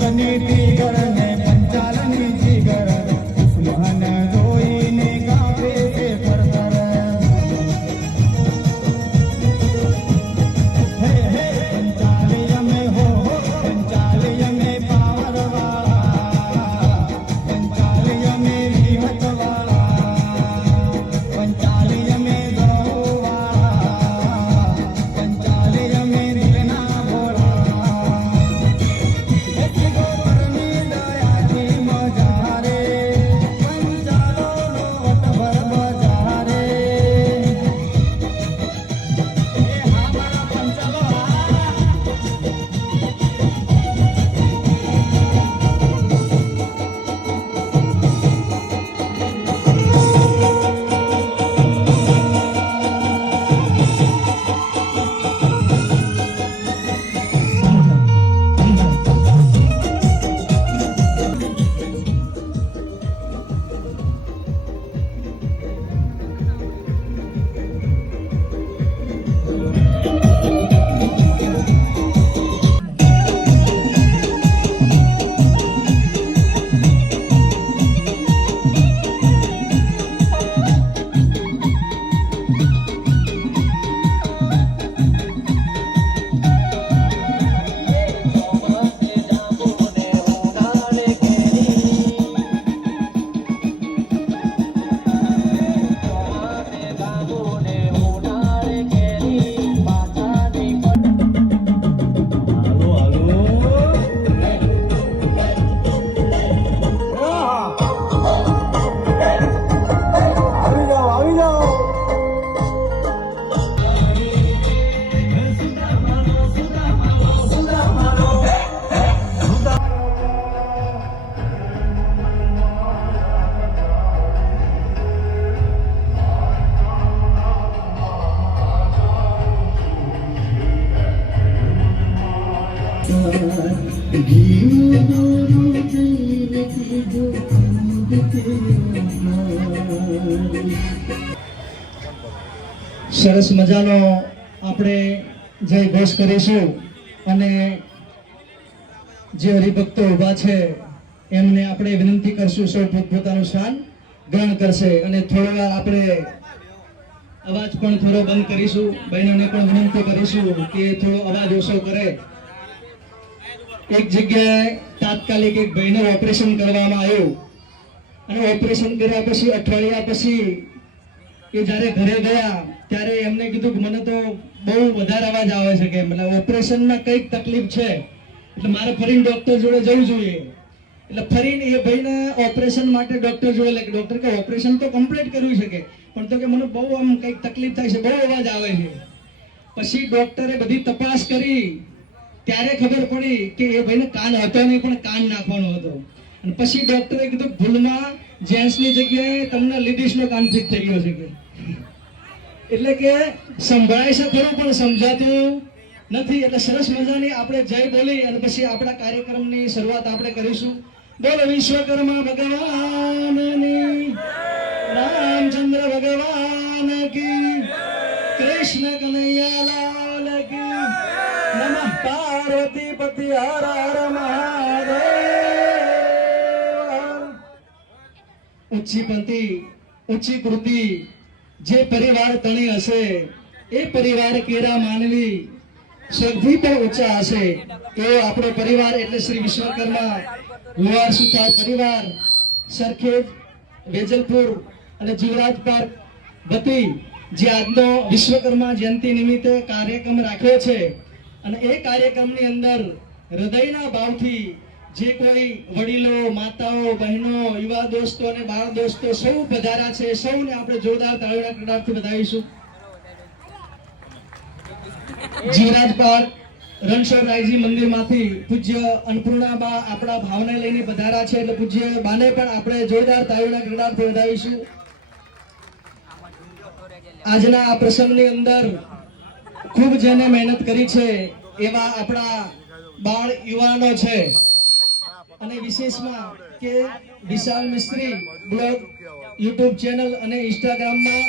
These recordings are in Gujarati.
తనేటి સરસ મજાનો આપણે જય ઘોષ કરીશું અને જે હરિભક્તો ઊભા છે, એમને આપણે વિનંતી કરશું સૌ પોતપોતાનું સ્થાન ગ્રહણ કરશે. અને થોડી વાર આપણે અવાજ પણ થોડો બંધ કરીશું. બહેનોને પણ વિનંતી કરીશું કે થોડો અવાજ ઓછો કરે. એક જગ્યાએ તાત્કાલિક એક બહેનો ઓપરેશન કરવામાં આવ્યું. અને ઓપરેશન કર્યા પછી, અઠવાડિયા પછી એ જ્યારે ઘરે ગયા ત્યારે એમને કીધું કે મને તો બહુ વધારે અવાજ આવે છે કે મતલબ ઓપરેશનમાં કંઈક તકલીફ છે, એટલે મારે ફરીને ડૉક્ટર જોડે જવું જોઈએ. એટલે ફરીને એ ભાઈને ઓપરેશન માટે ડૉક્ટર જોડે લે ડૉક્ટર કે, ઓપરેશન તો કમ્પ્લીટ કર્યું છે કે, પણ તો કે મને બહુ આમ કંઈક તકલીફ થાય છે, બહુ અવાજ આવે છે. પછી ડૉક્ટરે બધી તપાસ કરી. ત્યારે ખબર પડી કે એ ભાઈને કાન હતો નહીં, પણ કાન નાખવાનો હતો. અને પછી ડૉક્ટરે કીધું, ભૂલમાં જેન્ટ્સની જગ્યાએ તમને લેડીઝનો કાન ફિટ થઈ ગયો છે કે. એટલે કે સંભળાય છે ખરું, પણ સમજાતું નથી. એટલે સરસ મજાની આપણે જય બોલી અને પછી આપણા કાર્યક્રમની શરૂઆત આપણે કરીશું. બોલો, વિશ્વકર્મા ભગવાનની. રામચંદ્ર ભગવાન કી. કૃષ્ણ કનૈયાલાલ કી નમઃ પાર્વતી પતિ હર હર મહાદેવ. ઊંચી પંક્તિ ઊંચી કૃતિ. જે પરિવાર તણી હશે, એ પરિવાર કેરા માનવી સૌથી પણ ઊંચા હશે. એવો આપણો પરિવાર એટલે શ્રી વિશ્વકર્મા, લુહાર સુથાર પરિવાર, સરખેજ, વેજલપુર અને જીવરાજ પાર્ક વતી જે આજનો વિશ્વકર્મા જયંતિ નિમિત્તે કાર્યક્રમ રાખ્યો છે. અને એ કાર્યક્રમની અંદર હૃદયના ભાવથી જે કોઈ વડીલો, માતાઓ, બહેનો, યુવા દોસ્તો અને બાળ દોસ્તો સૌ પધાર્યા છે, સૌને આપણે જોરદાર તાળીના કડાકથી વધાવીશું જીવરાજ પાર્ક, રણછોડરાયજી મંદિરમાંથી પૂજ્ય અન્નપૂર્ણાબા આપણા ભાવને લઈને પધાર્યા છે, એટલે પૂજ્ય બાને પણ આપણે જોરદાર તાળીના કડાકથી વધાવીશું આજના આ પ્રસંગની અંદર ખૂબ જેને મહેનત કરી છે, એવા આપણા બાળ યુવાનો છે. અને વિશેષમાં કે Vishal Mistry blog, YouTube channel અને ઇન્સ્ટાગ્રામમાં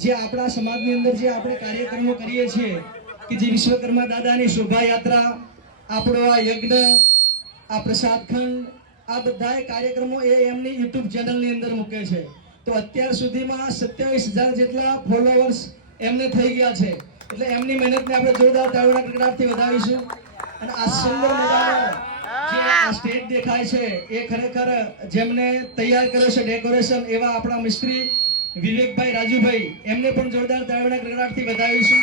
જે આપણા સમાજની અંદર જે આપણે કાર્યક્રમો કરીએ છીએ, કે જે વિશ્વકર્મા દાદાની શોભાયાત્રા, આપણો આ યજ્ઞ, આ પ્રસાદ ખંડ, આ બધા કાર્યક્રમો એ એમની યુટ્યુબ ચેનલની અંદર મૂકે છે. તો અત્યાર સુધીમાં સત્યાવીસ હજાર જેટલા ફોલોવર્સ એમને થઈ ગયા છે. એટલે એમની મહેનતને આપણે જોરદાર તાળુના કડારથી વધાવીશું. અને આ સુંદર મજાનો સ્ટેજ દેખાય છે. એ ખરેખર જેમને તૈયાર કર્યો છે ડેકોરેશન એવા આપણા મિસ્ત્રી વિવેકભાઈ રાજુભાઈ. એમને પણ જોરદાર તાળીના કડારથી વધાવીશું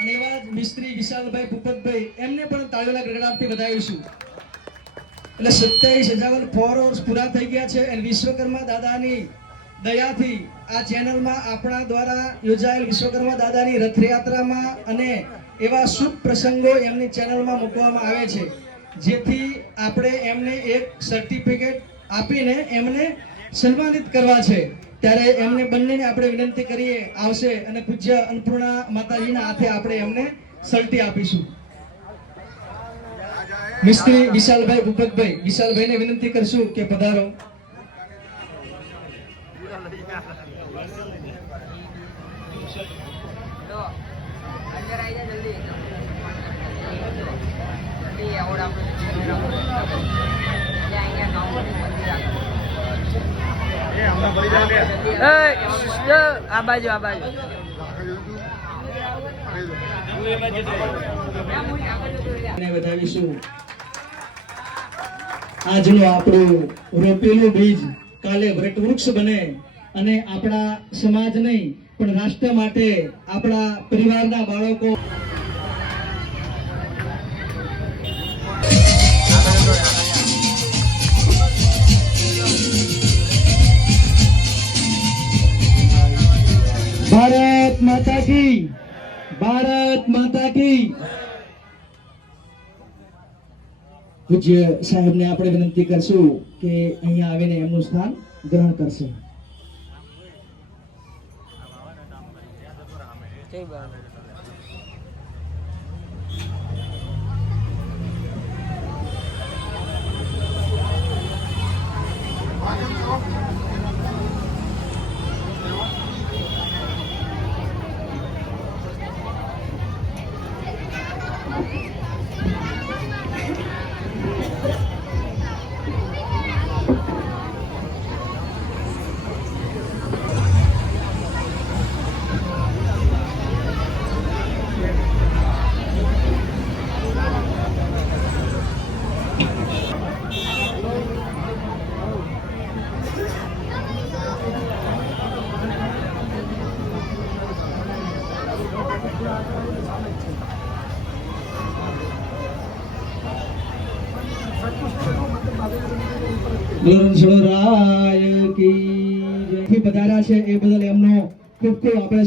અને એવા મિસ્ત્રી વિશાલભાઈ ભૂપતભાઈ, એમને પણ તાળીઓના ગડગડાટથી વધાવીશું એટલે સત્યાવીસ હજાર ફોલોઅર્સ પૂરા થઈ ગયા છે અને વિશ્વકર્મા દાદાની દયાથી આ ચેનલમાં આપણા દ્વારા યોજાયેલ વિશ્વકર્મા દાદાની રથયાત્રામાં અને એવા શુભ પ્રસંગો એમની ચેનલમાં મૂકવામાં આવે છે. જેથી આપણે એમને એક સર્ટિફિકેટ આપીને એમને સન્માનિત કરવા છે. ત્યારે એમને બંનેને આપણે વિનંતી કરીએ, આવશે અને પૂજ્ય અન્નપૂર્ણા માતાજીના હાથે આપણે એમને સલ્ટી આપીશું. મિસ્ત્રી વિશાલભાઈ ભૂપતભાઈ, વિશાલભાઈને વિનંતી કરશું કે પધારો તો અંદર આવી જા જલ્દી જલ્દી આવડ આપણે અહીંયા અહીંયા ગામમાં મંદિર આ બાજુ આપણું રોપેલું બીજ કાલે વૃક્ષ બને અને આપણા સમાજ નહીં, પણ રાષ્ટ્ર માટે આપણા પરિવારના બાળકો માતા કી. ભારત માતા કી. પૂજ્ય સાહેબને આપણે વિનંતી કરશું કે અહીંયા આવીને એમનું સ્થાન ગ્રહણ કરશે.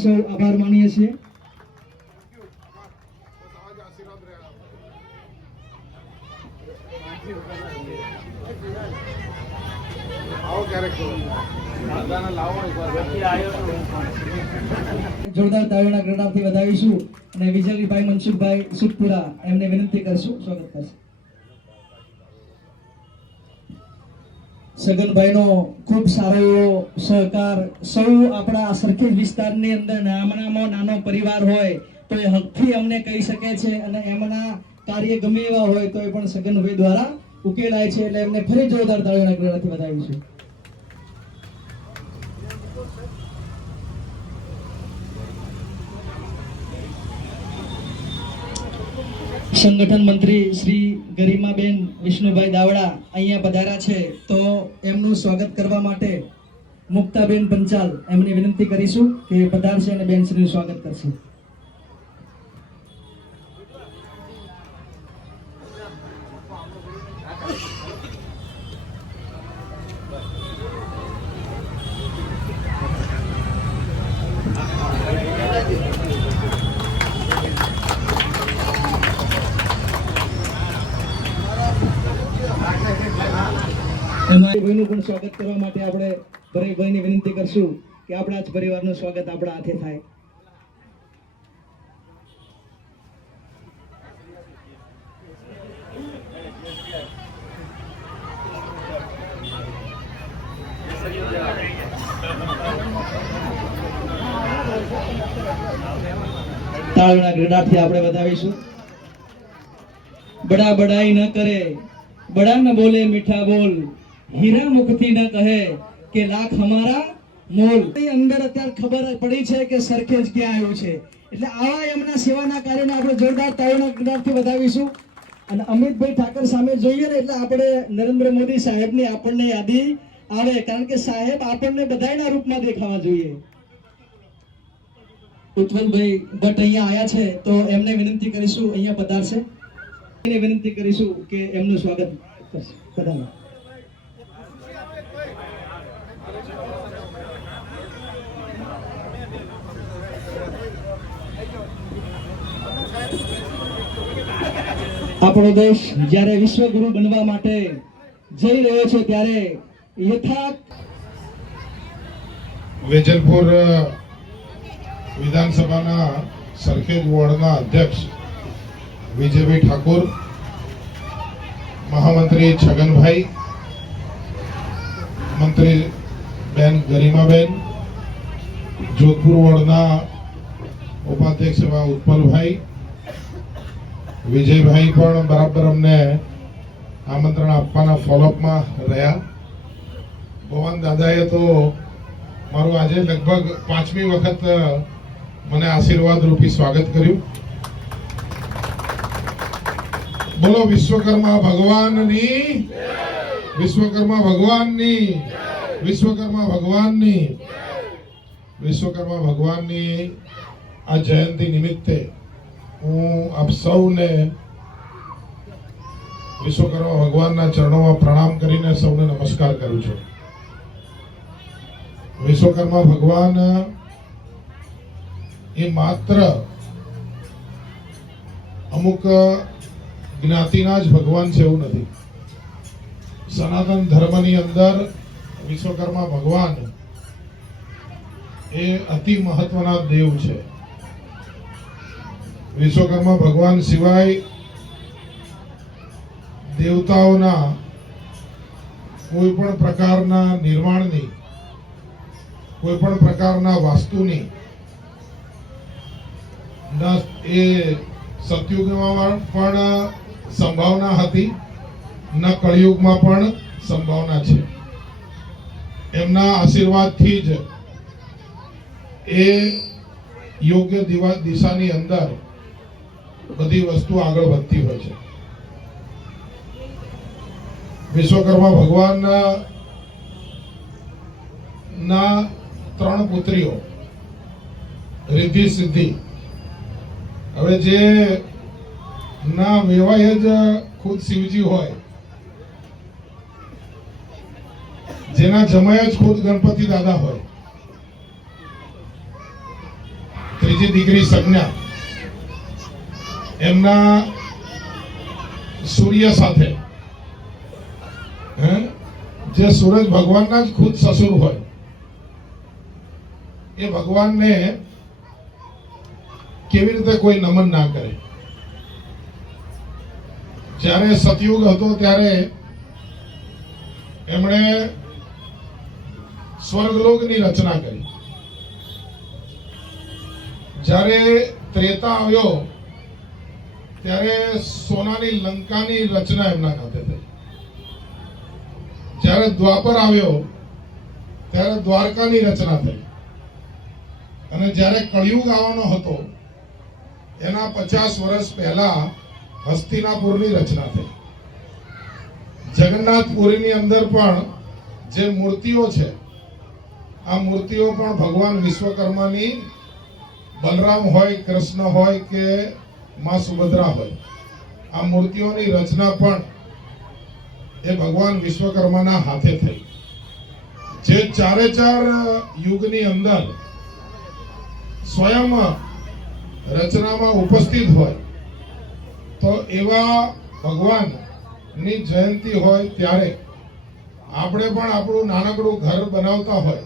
ખૂબ આપણે સૌ આભાર માનીએ છીએ. જોરદાર તાળીઓના ગરડાથી વધાવીશું અને વિજયભાઈ મનસુખભાઈ સુખપુરા એમને વિનંતી કરશું. સ્વાગત કરશું. સગનભાઈનો ખૂબ સારો એવો સહકાર સૌ આપણા સરખેજ વિસ્તારની અંદર નામનામાં નાનો પરિવાર હોય તો એ હકથી અમને કહી શકે છે અને એમના કાર્ય ગમે એવા હોય તો એ પણ સગનભાઈ દ્વારા ઉકેલાય છે એટલે એમને ફરી જોરદાર તાળીઓના ગરડાથી વધાવીશું સંગઠન મંત્રી શ્રી ગરિમાબેન વિષ્ણુભાઈ દાવડા અહીંયા પધાર્યા છે. તો એમનું સ્વાગત કરવા માટે મુક્તાબેન પંચાલ એમની વિનંતી કરીશું કે પધારશે અને બેનશ્રીનું સ્વાગત કરશે. એમાં ભાઈનું પણ સ્વાગત કરવા માટે આપણે ભાઈની વિનંતી કરશું કે આપણા જ પરિવારનું સ્વાગત આપણા હાથે થાય. તાળના ગરડાથી આપણે વધાવીશું. બડા બડાઈ ન કરે, બડા ન બોલે મીઠા બોલ. હીરા મુખથી ન કહે કે લાખ હમારા મોલ. અંદર અત્યારે ખબર પડી છે કે સરખેજ ક્યાં આવ્યું છે. એટલે આવા એમના સેવાના કારણે આપણે જોરદાર તાળીના ગરડાથી વધાવીશું. અને અમિતભાઈ ઠાકર સામે જોઈએ ને એટલે આપણે નરેન્દ્ર મોદી સાહેબની આપણને યાદી આવે. કારણ કે સાહેબ આપણને બધાના રૂપમાં દેખાવા જોઈએ. ઉત્પલભાઈ ભટ્ટ અહીંયા આવ્યા છે તો એમને વિનંતી કરીશું અહીંયા પધારશે. એને વિનંતી કરીશું કે એમનું સ્વાગત કરશે. પધારો આપણો દેશ જ્યારે વિશ્વગુરુ બનવા માટે જઈ રહ્યો છે ત્યારે યથાર્થ વેજલપુર વિધાનસભાના સરખેજ વોર્ડના અધ્યક્ષ વિજયભાઈ ઠાકોર, મહામંત્રી છગનભાઈ, મંત્રી બેન ગરિમાબેન, જોધપુર વોર્ડના ઉપાધ્યક્ષ એવા ઉત્પલભાઈ વિજયભાઈ પણ બરાબર અમને આમંત્રણ આપવાના ફોલોઅપમાં રહ્યા. ભગવાન દાદાએ તો મારું આજે લગભગ પાંચમી વખત મને આશીર્વાદ રૂપી સ્વાગત કર્યું. બોલો વિશ્વકર્મા ભગવાનની વિશ્વકર્મા ભગવાનની વિશ્વકર્મા ભગવાનની વિશ્વકર્મા ભગવાનની આ જયંતિ નિમિત્તે હું આપ સૌને વિશ્વકર્મા ભગવાનના ચરણોમાં પ્રણામ કરીને સૌને નમસ્કાર કરું છું. વિશ્વકર્મા ભગવાન એ માત્ર અમુક જ્ઞાતિના જ ભગવાન છે એવું નથી. સનાતન ધર્મની અંદર વિશ્વકર્મા ભગવાન એ અતિ મહત્વના દેવ છે. વિશ્વકર્મા ભગવાન સિવાય દેવતાઓના કોઈ પણ પ્રકારના નિર્માણની, કોઈ પણ પ્રકારના વાસ્તુની એ સતયુગમાં પણ સંભાવના હતી, ન કળિયુગમાં પણ સંભાવના છે. એમના આશીર્વાદથી જ એ યોગ્ય દિવા, દિશાની અંદર બધી વસ્તુ આગળ વધતી હોય છે. વિશ્વકર્મા ભગવાન ના ત્રણ પુત્રીઓ, રિદ્ધિ સિદ્ધિ. હવે જે ના વેવાય જ ખુદ શિવજી હોય, જેના જમાય જ ખુદ ગણપતિ દાદા હોય. ત્રીજી દીકરી સંજ્ઞા. એમના સૂર્ય સાથે. જે સૂરજ ભગવાનના જ ખુદ સસુર હોય. એ ભગવાનને કેવી રીતે કોઈ નમન ના કરે? જ્યારે સતયુગ હતો ત્યારે એમણે સ્વર્ગલોકની રચના કરી. જ્યારે ત્રેતા આવ્યો ત્યારે સોનાની લંકાની રચના એમના ખાતે થઈ. જ્યારે દ્વાપર આવ્યો, ત્યારે દ્વારકાની રચના થઈ. અને જ્યારે કળિયુગ આવવાનો હતો, એના પચાસ વર્ષ પહેલા હસ્તિનાપુરની રચના થઈ. જગન્નાથપુરીની અંદર પણ જે મૂર્તિઓ છે, આ મૂર્તિઓ પણ ભગવાન વિશ્વકર્માની, બલરામ હોય, કૃષ્ણ હોય કે માં સુભદ્રા હોય આ મૂર્તિઓની રચના પણ એ ભગવાન વિશ્વકર્માના હાથે થઈ. જે ચારે ચાર યુગની અંદર સ્વયં રચનામાં ઉપસ્થિત હોય, તો એવા ભગવાનની જયંતિ હોય ત્યારે આપણે પણ આપણું નાનકડું ઘર બનાવતા હોય.